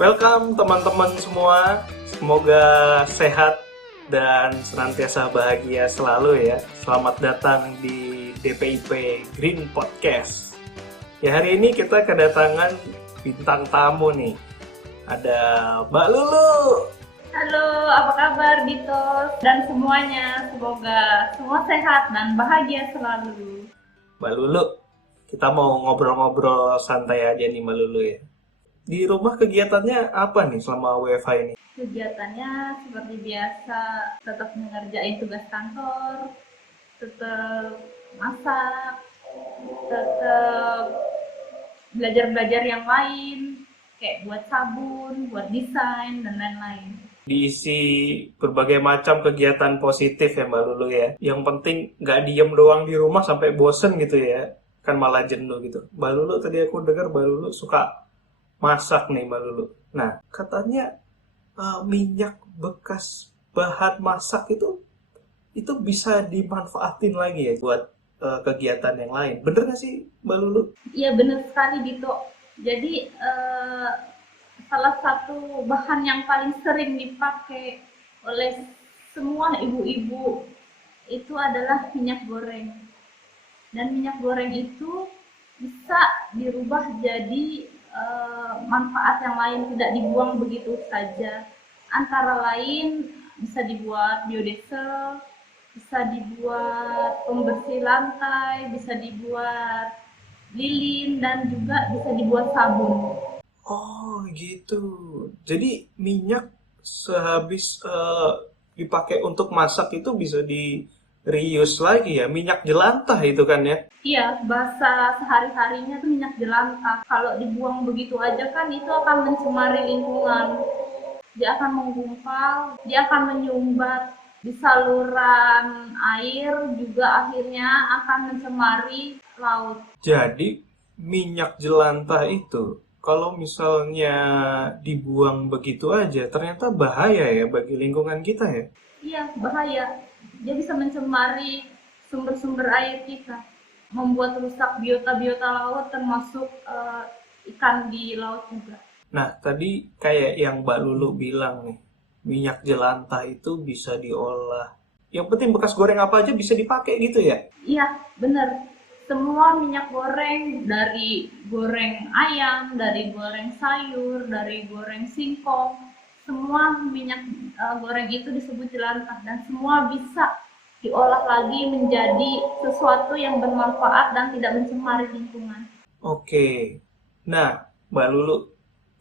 Welcome teman-teman semua, semoga sehat dan senantiasa bahagia selalu ya. Selamat datang di DPIP Green Podcast. Ya, hari ini kita kedatangan bintang tamu nih. Ada Mbak Lulu. Halo, apa kabar Dito dan semuanya? Semoga semua sehat dan bahagia selalu. Mbak Lulu, kita mau ngobrol-ngobrol santai aja nih Mbak Lulu ya. Di rumah kegiatannya apa nih selama WFH ini? Kegiatannya seperti biasa, tetap mengerjain tugas kantor, tetap masak, tetap belajar-belajar yang lain, kayak buat sabun, buat desain, dan lain-lain. Diisi berbagai macam kegiatan positif ya Mbak Lulu ya. Yang penting nggak diem doang di rumah sampai bosen gitu ya. Kan malah jenuh gitu. Mbak Lulu tadi aku dengar Mbak Lulu suka masak nih Mbak Lulu. Nah, katanya minyak bekas bahan masak itu bisa dimanfaatin lagi ya buat kegiatan yang lain. Bener nggak sih Mbak Lulu? Iya benar sekali Dito. Jadi salah satu bahan yang paling sering dipakai oleh semua ibu-ibu itu adalah minyak goreng. Dan minyak goreng itu bisa dirubah jadi manfaat yang lain, tidak dibuang begitu saja. Antara lain bisa dibuat biodiesel, bisa dibuat pembersih lantai, bisa dibuat lilin, dan juga bisa dibuat sabun. Oh gitu. Jadi minyak sehabis dipakai untuk masak itu bisa di reuse lagi ya. Minyak jelantah itu kan ya. Iya, bahasa sehari-harinya tuh minyak jelantah. Kalau dibuang begitu aja kan itu akan mencemari lingkungan. Dia akan menggumpal, dia akan menyumbat di saluran air, juga akhirnya akan mencemari laut. Jadi minyak jelantah itu kalau misalnya dibuang begitu aja ternyata bahaya ya bagi lingkungan kita ya. Iya, bahaya. Dia bisa mencemari sumber-sumber air kita, membuat rusak biota-biota laut, termasuk ikan di laut juga. Nah, tadi kayak yang Mbak Lulu bilang nih, minyak jelantah itu bisa diolah. Yang penting bekas goreng apa aja bisa dipakai gitu ya. Iya, benar. Semua minyak goreng, dari goreng ayam, dari goreng sayur, dari goreng singkong, semua minyak goreng itu disebut jelantah dan semua bisa diolah lagi menjadi sesuatu yang bermanfaat dan tidak mencemari lingkungan. Oke. Nah, Mbak Lulu,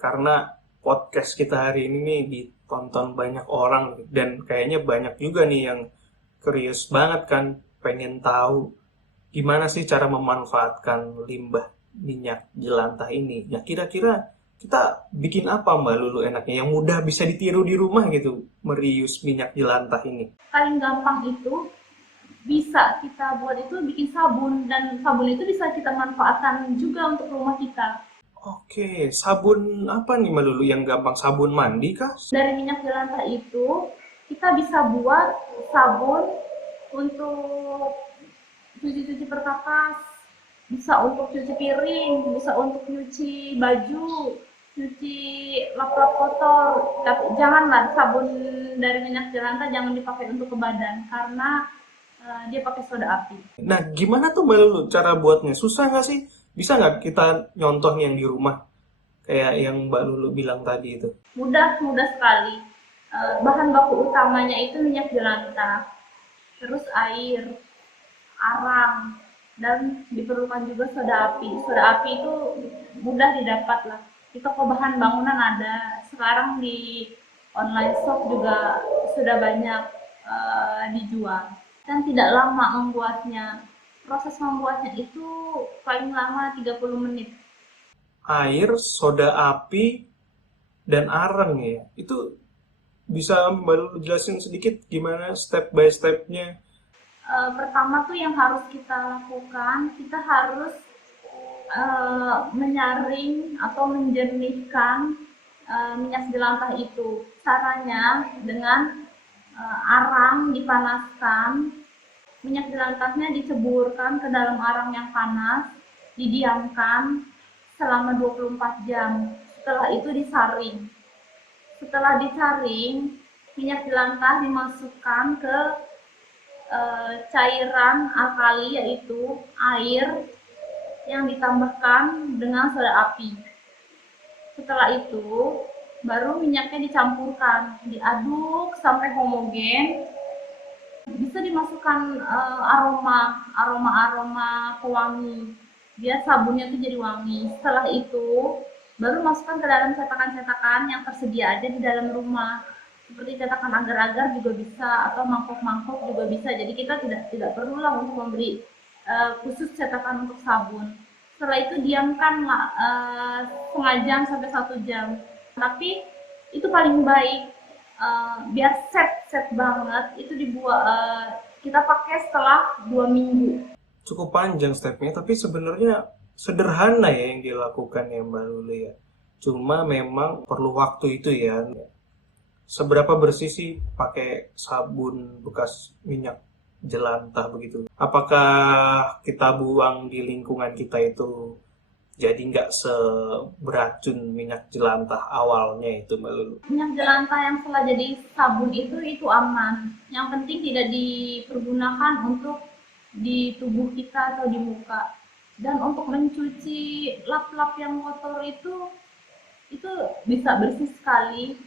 karena podcast kita hari ini nih ditonton banyak orang dan kayaknya banyak juga nih yang curious banget kan pengen tahu gimana sih cara memanfaatkan limbah minyak jelantah ini. Ya kira-kira kita bikin apa Mbak Lulu enaknya yang mudah bisa ditiru di rumah gitu merius minyak jelantah ini. Paling gampang itu bisa kita buat itu bikin sabun, dan sabun itu bisa kita manfaatkan juga untuk rumah kita. Oke, sabun apa nih Mbak Lulu yang gampang? Sabun mandi kah? Dari minyak jelantah itu kita bisa buat sabun untuk cuci-cuci perkakas, bisa untuk cuci piring, bisa untuk nyuci baju, nyuci lap-lap kotor. Tapi janganlah sabun dari minyak jelantah jangan dipakai untuk ke badan karena dia pakai soda api. Nah, gimana tuh Mbak Lulu cara buatnya? Susah nggak sih? Bisa nggak kita nyontoh yang di rumah? Kayak yang Mbak Lulu bilang tadi itu. Mudah, mudah sekali. Bahan baku utamanya itu minyak jelantah, terus air, arang, dan diperlukan juga soda api. Soda api itu mudah didapat lah. Di toko bahan bangunan ada. Sekarang di online shop juga sudah banyak dijual. Dan tidak lama membuatnya. Proses membuatnya itu paling lama 30 menit. Air, soda api, dan arang ya. Itu bisa Mbak Lulu jelasin sedikit gimana step by stepnya? Pertama tuh yang harus kita lakukan, kita harus menyaring atau menjernihkan minyak jelantah itu. Caranya dengan arang dipanaskan, minyak jelantahnya diceburkan ke dalam arang yang panas, didiamkan selama 24 jam Setelah itu disaring. Setelah disaring, minyak jelantah dimasukkan ke cairan alkali, yaitu air yang ditambahkan dengan soda api. Setelah itu baru minyaknya dicampurkan, diaduk sampai homogen. Bisa dimasukkan aroma pewangi biar sabunnya itu jadi wangi. Setelah itu baru masukkan ke dalam cetakan-cetakan yang tersedia ada di dalam rumah, seperti cetakan agar-agar juga bisa, atau mangkok-mangkok juga bisa. Jadi kita tidak perlulah untuk membeli khusus cetakan untuk sabun. Setelah itu diamkan setengah jam sampai 1 jam. Tapi itu paling baik, biar set banget itu dibuat, kita pakai setelah 2 minggu. Cukup panjang stepnya, tapi sebenarnya sederhana ya yang dilakukan ya Mbak Lulu ya. Cuma memang perlu waktu itu ya. Seberapa bersih sih pakai sabun bekas minyak jelantah begitu? Apakah kita buang di lingkungan kita itu jadi nggak seberacun minyak jelantah awalnya itu Mbak Lulu? Minyak jelantah yang setelah jadi sabun itu aman. Yang penting tidak dipergunakan untuk di tubuh kita atau di muka. Dan untuk mencuci lap-lap yang kotor itu bisa bersih sekali.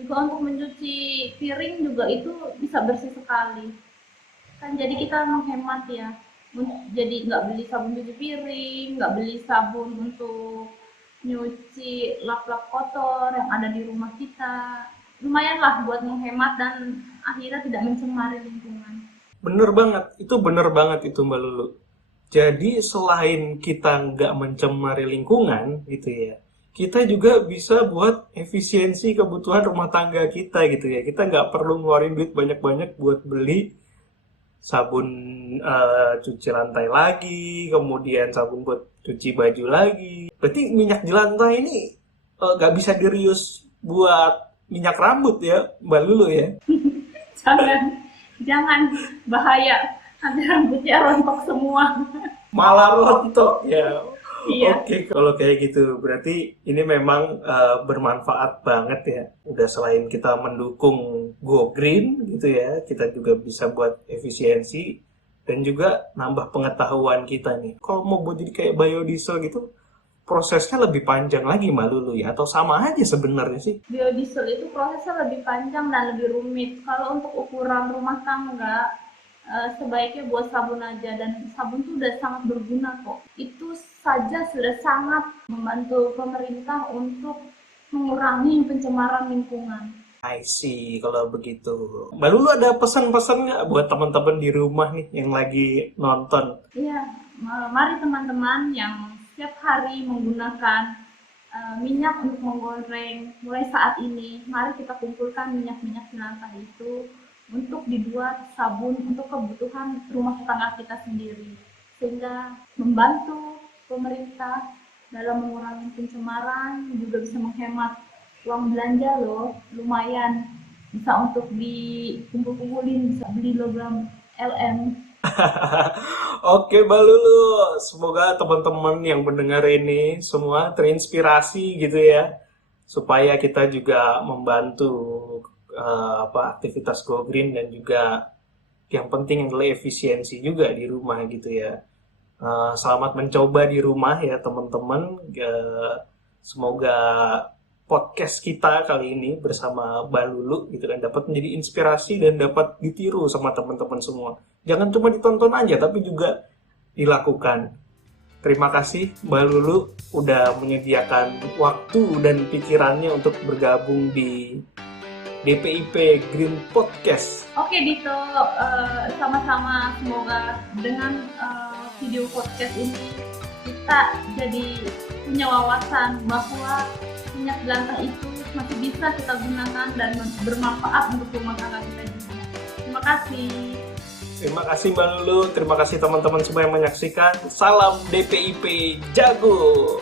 Juga untuk mencuci piring juga itu bisa bersih sekali. Kan jadi kita menghemat ya. Jadi nggak beli sabun cuci piring, nggak beli sabun untuk nyuci lap-lap kotor yang ada di rumah kita. Lumayanlah buat menghemat dan akhirnya tidak mencemari lingkungan. Bener banget, itu bener banget itu Mbak Lulu. Jadi selain kita nggak mencemari lingkungan gitu ya, kita juga bisa buat efisiensi kebutuhan rumah tangga kita gitu ya. Kita nggak perlu ngeluarin duit banyak-banyak buat beli sabun cuci lantai lagi, kemudian sabun buat cuci baju lagi. Berarti minyak jelantah ini nggak bisa di-reuse buat minyak rambut ya Mbak Lulu ya? Jangan, bahaya. Nanti rambutnya rontok semua. Malah rontok ya. Iya. Oke, kalau kayak gitu berarti ini memang bermanfaat banget ya. Udah selain kita mendukung Go Green gitu ya, kita juga bisa buat efisiensi dan juga nambah pengetahuan kita nih. Kalau mau buat jadi kayak biodiesel gitu, prosesnya lebih panjang lagi Mbak Lulu ya, atau sama aja sebenarnya sih? Biodiesel itu prosesnya lebih panjang dan lebih rumit. Kalau untuk ukuran rumah tangga, sebaiknya buat sabun aja, dan sabun itu udah sangat berguna kok. Itu saja sudah sangat membantu pemerintah untuk mengurangi pencemaran lingkungan. I see, kalau begitu. Mbak Lulu ada pesan-pesan nggak buat teman-teman di rumah nih yang lagi nonton? Iya, mari teman-teman yang setiap hari menggunakan minyak untuk menggoreng, mulai saat ini, mari kita kumpulkan minyak-minyak jelantah itu untuk dibuat sabun untuk kebutuhan rumah tangga kita sendiri, sehingga membantu pemerintah dalam mengurangi pencemaran, juga bisa menghemat uang belanja loh, lumayan bisa untuk dikumpul-kumpulin, bisa beli logam LM. Oke Mbak Lulu, semoga teman-teman yang mendengar ini semua terinspirasi gitu ya, supaya kita juga membantu aktivitas Go Green, dan juga yang penting adalah efisiensi juga di rumah gitu ya. Selamat mencoba di rumah ya teman-teman. Semoga podcast kita kali ini bersama Mbak Lulu gitu kan dapat menjadi inspirasi dan dapat ditiru sama teman-teman semua. Jangan cuma ditonton aja tapi juga dilakukan. Terima kasih Mbak Lulu udah menyediakan waktu dan pikirannya untuk bergabung di DPIP Green Podcast. Oke Dito, sama-sama, semoga dengan video podcast ini kita jadi punya wawasan bahwa minyak jelantah itu masih bisa kita gunakan dan bermanfaat untuk rumah tangga kita juga. Terima kasih. Terima kasih Mbak Lulu, terima kasih teman-teman semua yang menyaksikan. Salam DPIP Jago.